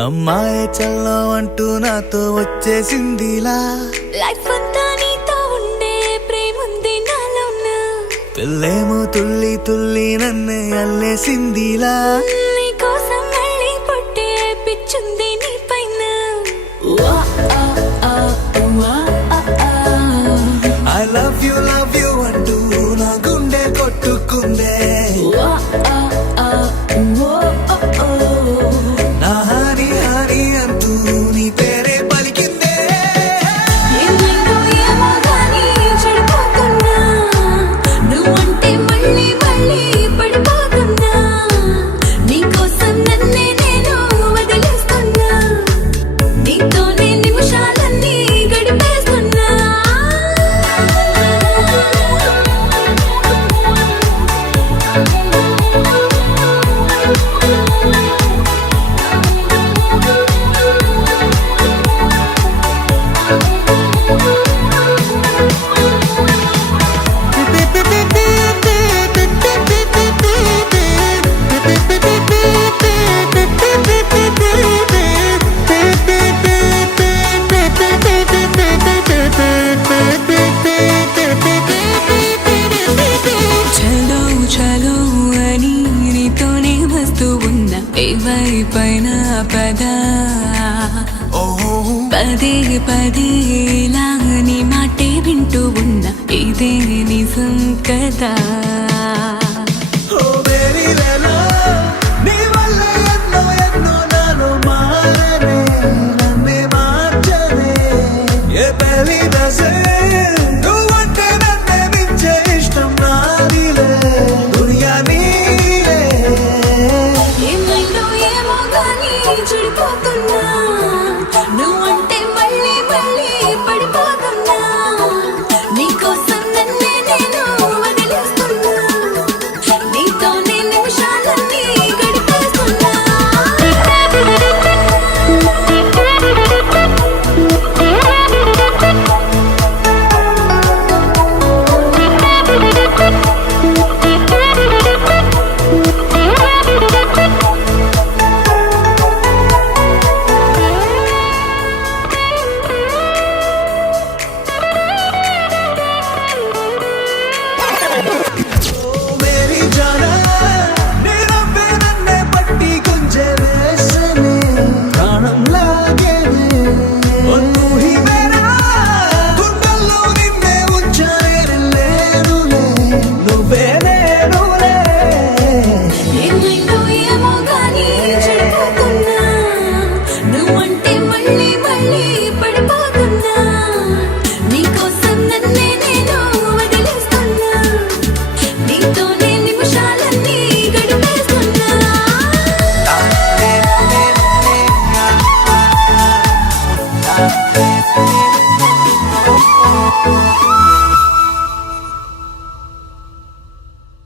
అమ్మాయి చల్లో అంటూ నాతో వచ్చేసిందిలా లైఫ్ అంతా నీతో ఉండే ప్రేముంది నాలోన పిల్లేమో తుల్లి తుల్లి నన్నే అల్లేసిందిలా నీ కోసం మళ్ళీ పుట్టే పిచ్చుంది నీ పైన ఐ లవ్ యు అంటూ నా గుండె కొట్టుకుందే నా హరి హరి అంటూ నీ పేరే పలికిందే ఏమైందో ఏమో గానీ చెడిపోతున్నా నువ్వంటే మళ్ళీ మళ్ళీ పడిపోతున్నా నీకోసం నన్నే నేను వదిలేస్తున్నా నీతోనే నిమిషాలన్నీ గడిపేస్తున్నా చలో చలో అని నీతోనే వస్తూ ఉన్నా ఏవైపైన పదా పదే పదే ఇలా నీ మాటే వింటూ ఉన్నా ఇదే నిజం కదా ఓ బేబీ వేలో నీ వల్ల ఎన్నో ఎన్నో నాలో మారనే నన్నే మార్చనే ఏ పెళ్లి దశే నువ్వంటే నన్నే మించే ఇష్టం నాదిలే దునియా నీలే ఏమైందో ఏమో గానీ చెడిపోతున్నా నువ్వంటే మళ్ళీ మళ్ళీ పడిపోతున్నా నీకోసం నన్నే నేను వదిలేస్తున్నా నీతోనే నిమిషాలన్నీ గడిపేస్తున్నా మేరీ జానా నీ నవ్వే నన్నే పట్టి గుంజే వేసనే ప్రాణం లాగేనే ఓ తూ హీ మేరా గుండెల్లో నిన్నే ఉంచానే లేనులే నువ్వే నేనులే ఏమైందో ఏమో గానీ చెడిపోతున్నా నువ్వంటే మళ్ళీ మళ్ళీ పడిపోతున్నా నీకోసం నన్నే నేను వదిలేస్తున్నా నీతోనే నిమిషాలన్నీ గడిపేస్తున్నా ఆ